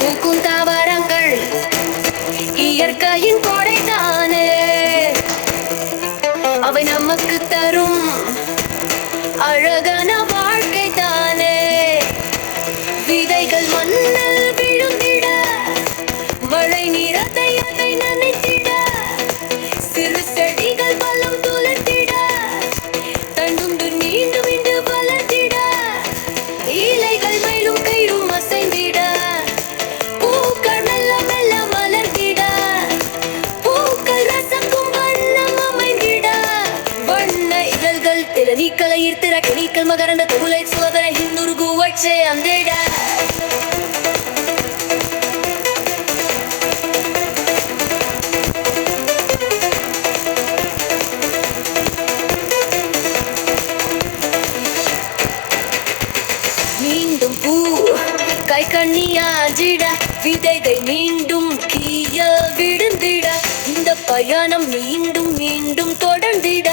பூக்கும் தாவரங்கள் இயற்கையின் கொடைதானே, அவை நமக்கு தரும் அழகான வாழ்க்கை தானே. விதைகள் மண்ணில் விழுந்திட, மழை நீரத்தை அதை நனைத்திட, சிறு செடிகள் பலம் துளர்த்திட, தண்டுண்டு நீண்டு மீண்டு வளர்த்திட, இலைகள் மேலும் கயிறும் அசைந்திட, பூக்கள் மெல்ல மெல்ல மலர்ந்திட, பூக்கள் ரசக்கும் வண்ணம் அமைந்திட, வண்ண இதழ்கள் திறனீக்களை ஈர்த்திட, கிணிக்கள் மகரந்த தொகுலை சோதனை இன்னுருகு வச்சே அந்திட. மீண்டும் பூ கை கண்ணியாஞ்சிட, விதைகள் மீண்டும் கீழ விழுந்திட, இந்த பயணம் மீண்டும் மீண்டும் தொடர்ந்திட.